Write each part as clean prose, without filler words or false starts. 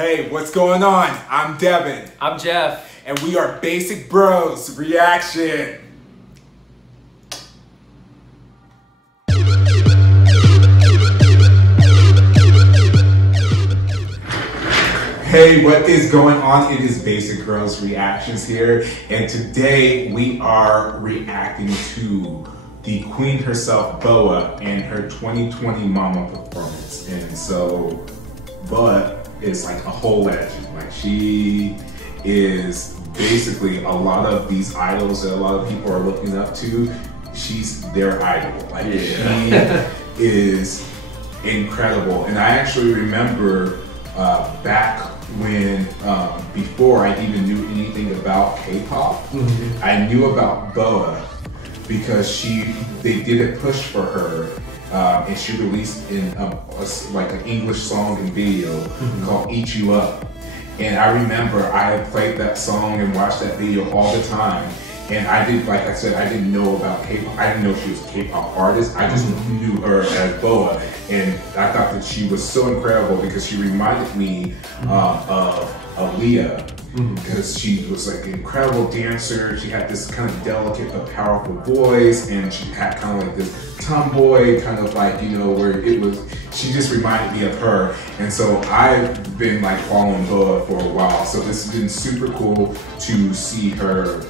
Hey, what's going on? I'm Devin. I'm Jeff. And we are Basic Bros Reaction. Hey, what is going on? It is Basic Bros Reactions here. And today we are reacting to the queen herself, BOA, and her 2020 Mama performance. And so, BOA is like a whole legend. Like, she is basically a lot of these idols that a lot of people are looking up to. She's their idol. Like, she is incredible. And I actually remember back when, before I even knew anything about K-pop, I knew about BOA because they did a push for her. And she released in like an English song and video called Eat You Up. And I remember I had played that song and watched that video all the time. And I did, like I said, I didn't know about K-pop. I didn't know she was a K-pop artist. I just knew her as BOA. And I thought that she was so incredible because she reminded me of Aaliyah. Because she was like an incredible dancer. She had this kind of delicate but powerful voice, and she had kind of like this tomboy kind of like, you know, where it was, she just reminded me of her. And so I've been like following BOA for a while. So this has been super cool to see her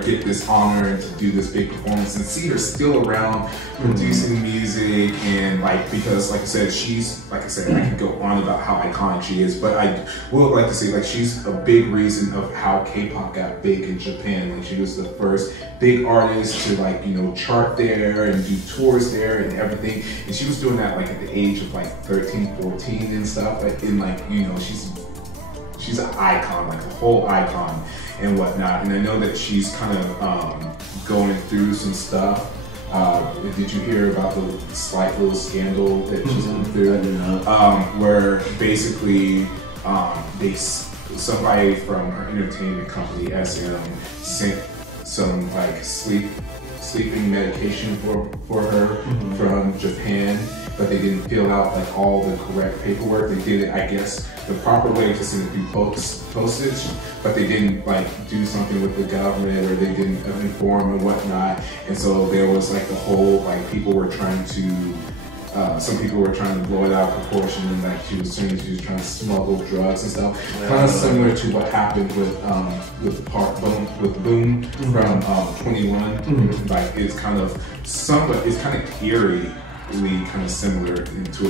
get this honor and to do this big performance and see her still around producing music. And like, because like I said, she's, like I said, I could go on about how iconic she is, but I would like to say, like, she's a big reason of how K-pop got big in Japan. Like, she was the first big artist to, like, you know, chart there and do tours there and everything. And she was doing that like at the age of like 13, 14 and stuff. Like, in, like, you know, she's an icon, like a whole icon and whatnot. And I know that she's kind of going through some stuff. Did you hear about the slight little scandal that she's going through? Where basically somebody from her entertainment company, SM, sent some like sleeping medication for her from Japan, but they didn't fill out like all the correct paperwork. They did it, I guess, the proper way to send it through postage, but they didn't like do something with the government, or they didn't inform and whatnot. And so there was like the whole, like, people were trying to, some people were trying to blow it out of proportion, and like she was saying she was trying to smuggle drugs and stuff. Kind of similar to what happened with Boom from 21. Like, it's kind of eerie. Kind of similar to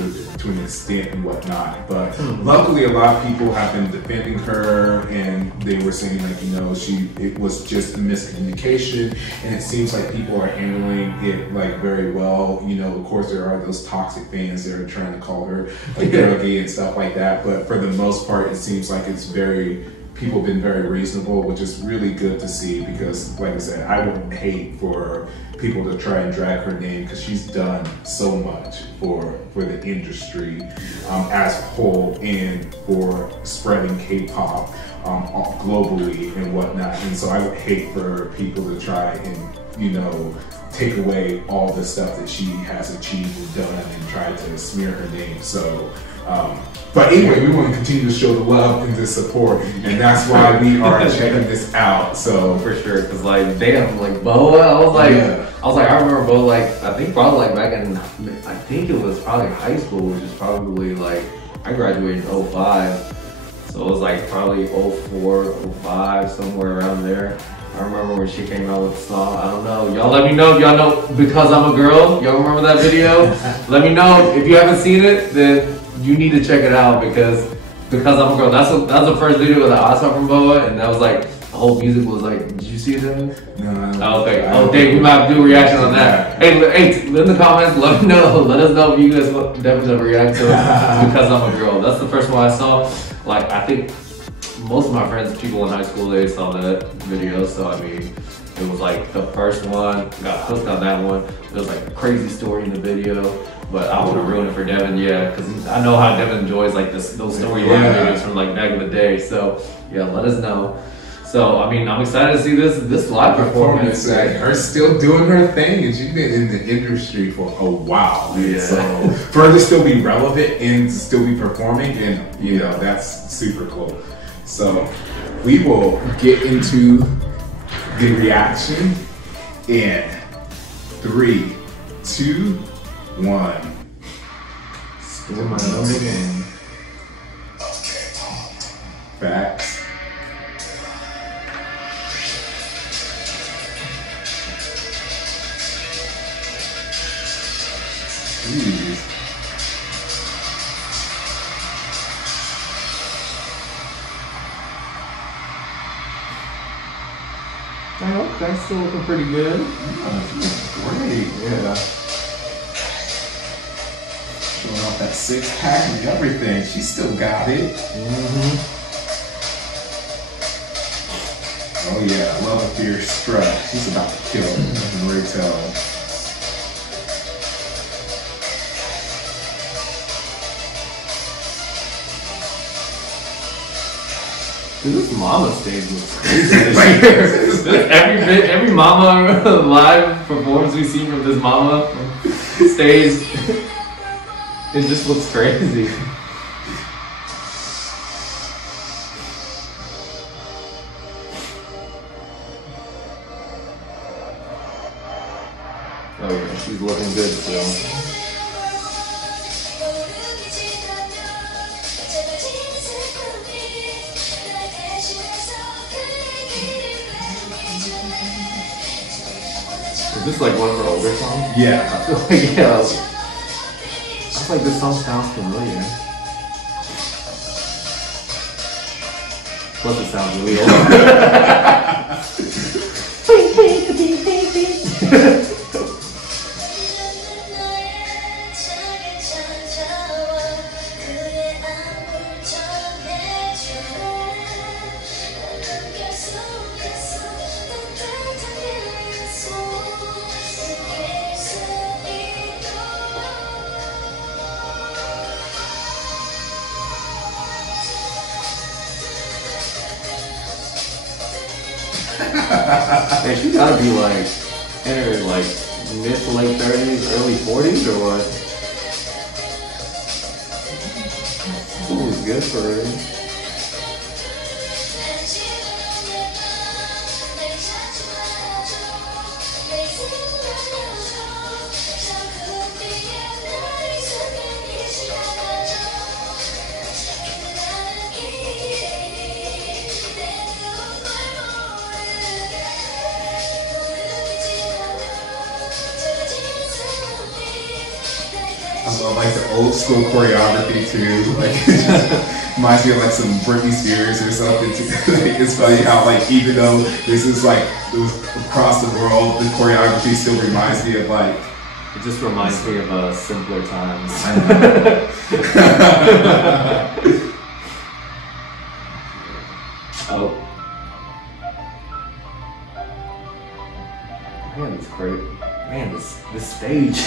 an extent and whatnot, but luckily a lot of people have been defending her, and they were saying, like, you know, it was just a miscommunication, and it seems like people are handling it like very well. You know, of course there are those toxic fans that are trying to call her a druggie and stuff like that, but for the most part it seems like people have been very reasonable, which is really good to see, because like I said, I would hate for people to try and drag her name, because she's done so much for the industry as a whole, and for spreading K-pop globally and whatnot. And so I would hate for people to try and, you know, take away all the stuff that she has achieved and done and try to smear her name. So but anyway, we want to continue to show the love and the support, and that's why we are checking this out. So for sure, because like, damn, like BOA, I was like, I remember BOA, like, I think probably like back in, I think it was probably high school, which is probably like, I graduated in 05, so it was like probably 04, 05, somewhere around there. I remember when she came out with the song. I don't know. Y'all let me know if y'all know Because I'm a Girl. Y'all remember that video? Let me know. If you haven't seen it, then you need to check it out, because I'm a Girl. That's the first video that I saw from BOA, and that was like, the whole music was like, did you see that? No. Oh, okay. Okay, we might have to do a reaction on that. Hey, in the comments, let me know. Let us know if you guys want definitely to react to Because I'm a Girl. That's the first one I saw. Like, I think most of my friends, people in high school, they saw that video. So I mean, it was like the first one, got hooked on that one. It was like a crazy story in the video, but I want to ruin it for Devin, because I know how Devin enjoys like those storyline videos from like back in the day. So yeah, let us know. So I mean, I'm excited to see this live performance. Her still doing her thing, and she's been in the industry for a while. Yeah. So for her to still be relevant and to still be performing, and you know, that's super cool. So we will get into the reaction in 3, 2, 1. Still my in. Facts. Jeez. Okay, still looking pretty good. Great, yeah. Showing off that 6-pack and everything. She still got it. Oh yeah, love a fierce strut. She's about to kill him. I can already tell. Dude, this mama stage looks crazy this year. every mama live performance we've seen from this mama stage, it just looks crazy. Oh yeah, she's looking good still. Is this like one of her older songs? Yeah. I feel like, yeah. I feel like this song sounds familiar. Plus it sounds really old. Hey, she gotta be like in her like mid to late 30s, early 40s or what? Ooh, good for her. I love like the old school choreography too. Like it just reminds me of like some Britney Spears or something too. Like, it's funny how like even though this is like across the world, the choreography still reminds me of like. It just reminds me of simpler times. Oh. Man, this great. Man, this stage.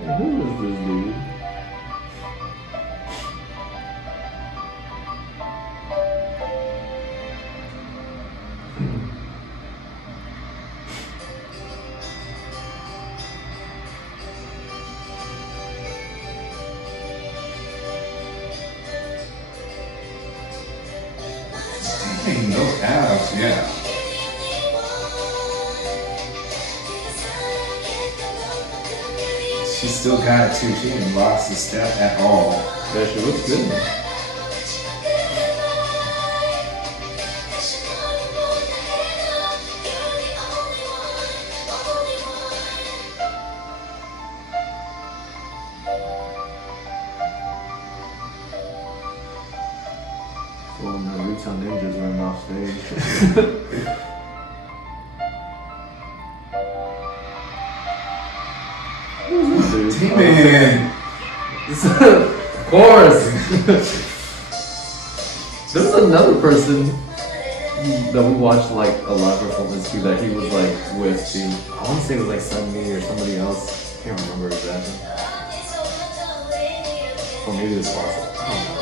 Man, who is this dude? Dang, those abs, yeah. She still got it too. She didn't lost the step at all. Yeah, she looks good. Well, no retail ninjas running off stage. Man. Of course. There's another person that we watched like a live performance too that he was like with too. I want to say it was like Sunmi or somebody else. I can't remember exactly. Or maybe it's false. I don't know.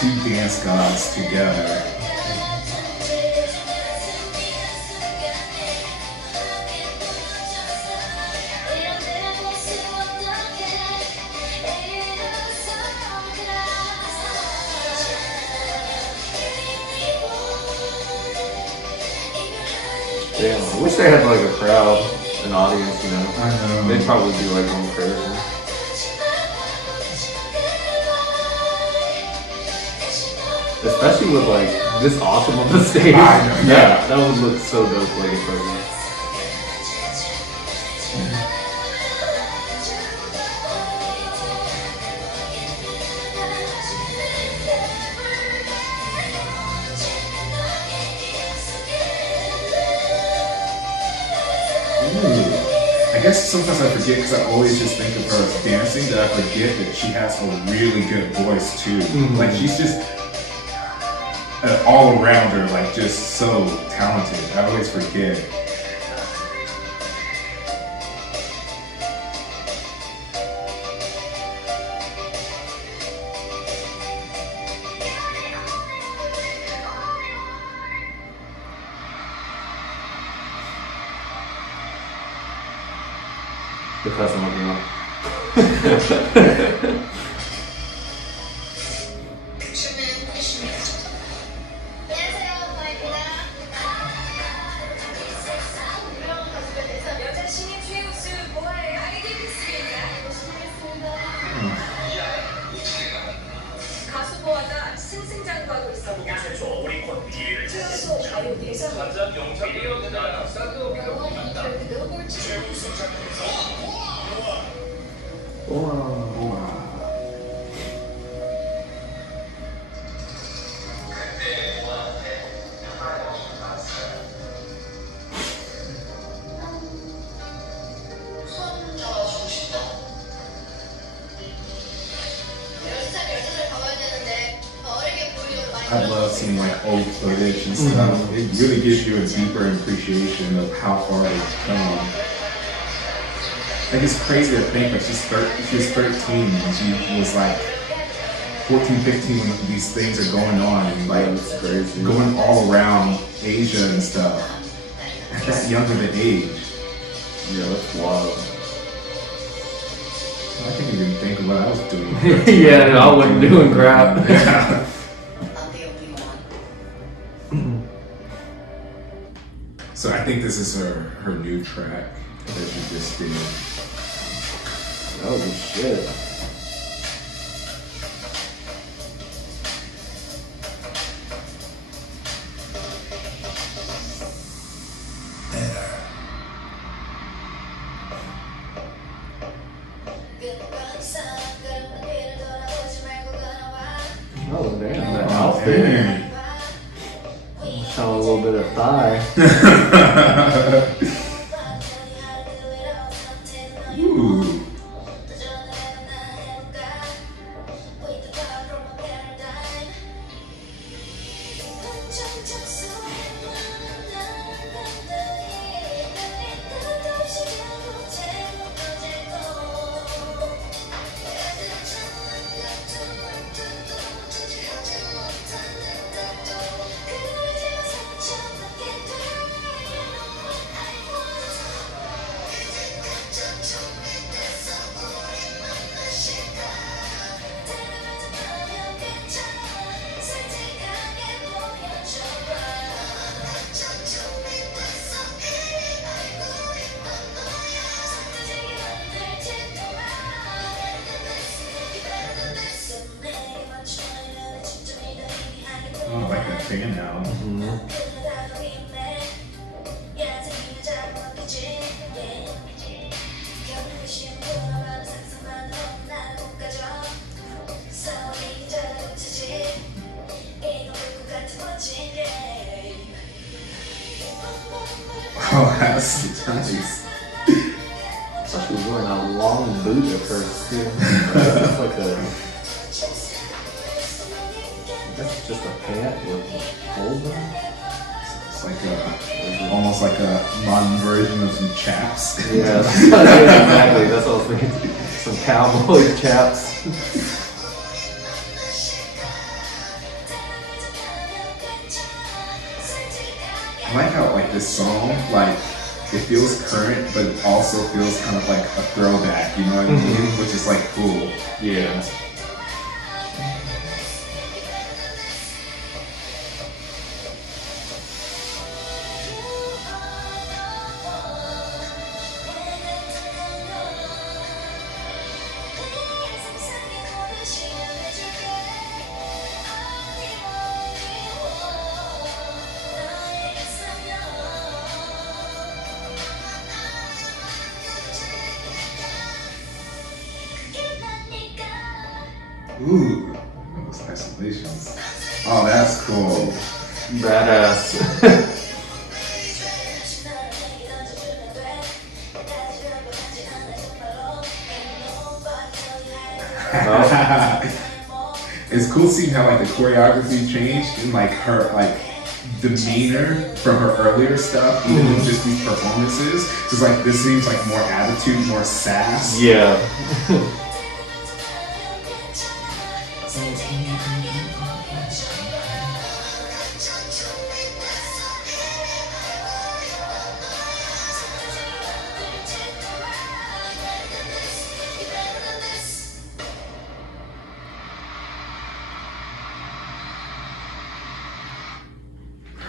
Two dance gods together. Damn, I wish they had like a crowd, an audience, you know. I know. They'd probably do like one crazy. Especially with like this awesome of the stage. I know, yeah. That would look so dope like in person. I guess sometimes I forget because I always just think of her as dancing that I forget that she has a really good voice too. Like she's just an all-arounder, like just so talented. I always forget. Because I'm looking up. I love seeing like old footage and stuff. It really gives you a deeper appreciation of how far they've come. Like it's crazy to think like she was 13 and she was like 14, 15 when these things are going on and like It's crazy. going all around Asia and stuff at that young of an age. Yeah, that's wild. I can't even think of what I was doing. Yeah, no, I wasn't doing crap. Yeah. So I think this is her new track that she just did. Holy shit. Oh damn, that outfit. Man. Showing a little bit of thigh. Ooh. Oh, I like that fan now. Oh, that's nice. I thought she was wearing that long boot of hers too. It's like a almost like a modern version of some chaps. Yeah, exactly. That's what I was thinking. Some cowboy chaps. I like how like this song, like it feels current, but it also feels kind of like a throwback. You know what I mean? Which is like cool. Yeah. Ooh, those isolations. Oh, that's cool. Badass. It's cool seeing how like the choreography changed and like her like demeanor from her earlier stuff, even in just these performances. It's like this seems like more attitude, more sass. Yeah.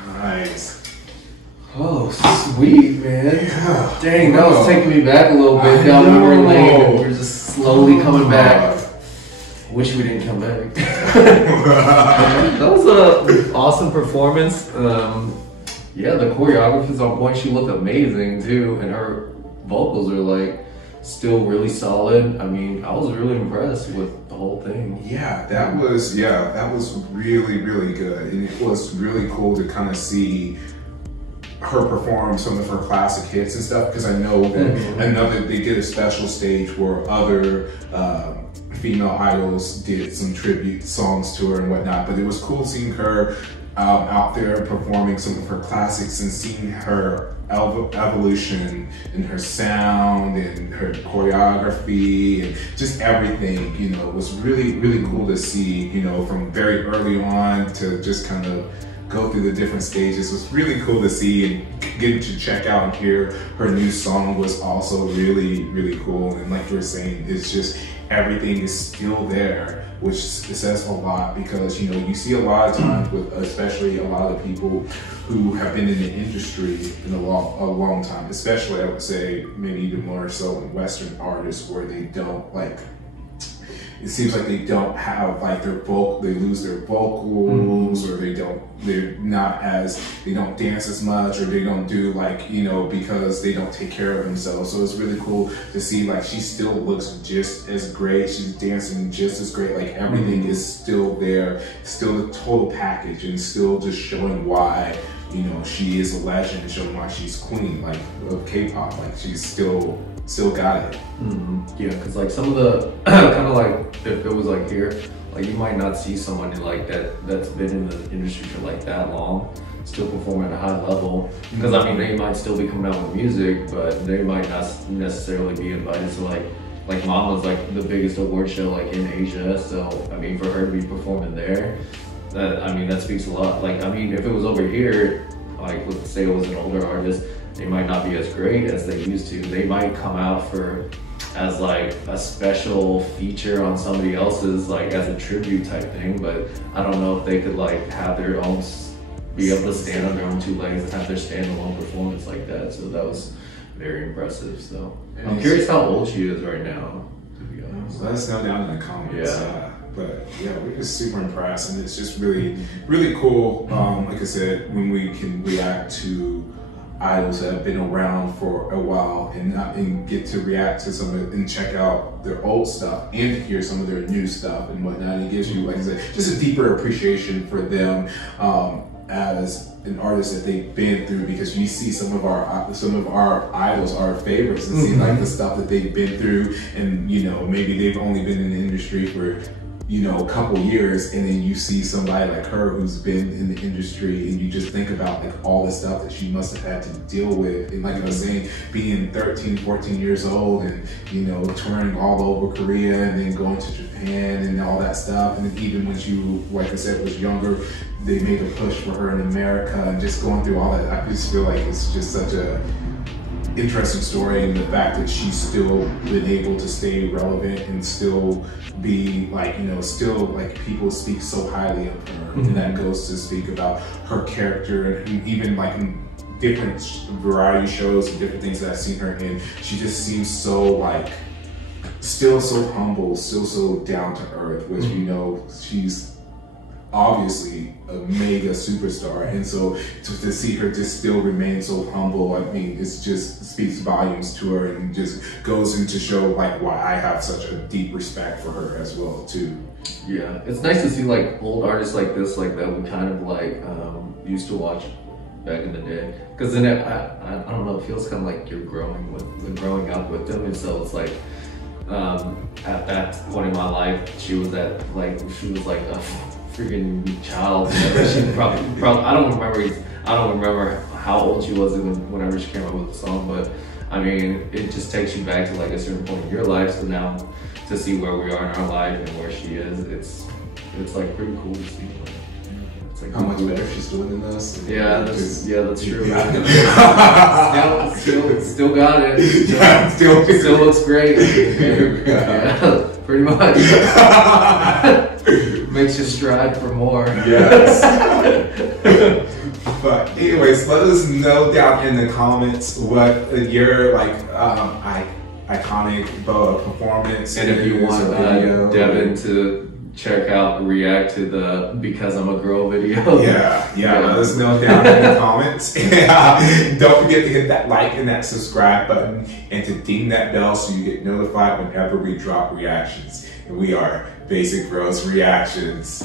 Nice. Oh, sweet, man. Yeah. Dang, that was taking me back a little bit down memory lane. And we're just slowly coming back. Wish we didn't come back. That was an awesome performance. Yeah, the choreography's on point. She looked amazing too, and her vocals are like still really solid. I mean, I was really impressed with the whole thing. Yeah, that was really, really good. And it was really cool to kind of see her perform some of her classic hits and stuff, because I know that they did a special stage where other female idols did some tribute songs to her and whatnot, but it was cool seeing her out there performing some of her classics and seeing her evolution in her sound and her choreography and just everything. You know, it was really, really cool to see, you know, from very early on to just kind of go through the different stages. It was really cool to see, and getting to check out and hear her new song was also really, really cool. And like you were saying, it's just everything is still there, which says a lot, because you know, you see a lot of times with especially a lot of people who have been in the industry in a long time, especially I would say maybe even more so in Western artists, where they don't like, it seems like they don't have like their they lose their vocals, or they don't dance as much, or they don't do like, you know, because they don't take care of themselves. So it's really cool to see like she still looks just as great, she's dancing just as great, like everything is still there, still a total package, and still just showing why, you know, she is a legend, and showing why she's queen like of K-pop. Like she's still got it. Yeah, because like some of the kind of like if it was like here, like you might not see somebody like that's been in the industry for like that long still perform at a high level, because I mean, they might still be coming out with music, but they might not necessarily be invited to like Mama's like the biggest award show like in Asia. So I mean, for her to be performing there, that speaks a lot. Like I mean, if it was over here, like let's say it was an older artist, they might not be as great as they used to. They might come out as like a special feature on somebody else's, like as a tribute type thing, but I don't know if they could like have their own, be able to stand on their own two legs and have their standalone performance like that. So that was very impressive. So I'm curious how old she is right now, to be honest. Let us know down in the comments. Yeah. But yeah, we're just super impressed, and it's just really, really cool. Like I said, when we can react to idols that have been around for a while and get to react to some of it and check out their old stuff and hear some of their new stuff and whatnot. It gives you, like I said, just a deeper appreciation for them as an artist that they've been through, because you see some of our idols, our favorites, and see like the stuff that they've been through, and you know, maybe they've only been in the industry for you know, a couple years, and then you see somebody like her who's been in the industry, and you just think about like all the stuff that she must have had to deal with. And like I was saying, being 13, 14 years old and, you know, touring all over Korea and then going to Japan and all that stuff. And then even when she, like I said, was younger, they made a push for her in America, and just going through all that. I just feel like it's just such a interesting story, and the fact that she's still been able to stay relevant and still be like, you know, still like people speak so highly of her. And that goes to speak about her character, and even like in different variety shows and different things that I've seen her in, she just seems so like still so humble, still so down to earth, which you know, she's obviously a mega superstar, and so to see her just still remain so humble, I mean, it's just speaks volumes to her, and just goes into show like why I have such a deep respect for her as well too. Yeah, it's nice to see like old artists like this, like that we kind of like used to watch back in the day, because then I don't know, it feels kind of like you're growing up with them, and so it's like at that point in my life, she was like a freaking child. She probably I don't remember how old she was whenever she came up with the song, but I mean, it just takes you back to like a certain point in your life. So now to see where we are in our life and where she is, it's like pretty cool to see. It's like how much better she's doing than us. Yeah, that's true. Yeah. Still got it. Still looks great. Yeah, pretty much. Makes you strive for more. Yes. But anyways, let us know down in the comments what your like iconic BOA performance. And if you want Devin to check out, react to the "Because I'm a Girl" video. Yeah. Let us know down in the comments. Don't forget to hit that like and that subscribe button, and to ding that bell so you get notified whenever we drop reactions. And we are Basic Bros Reactions.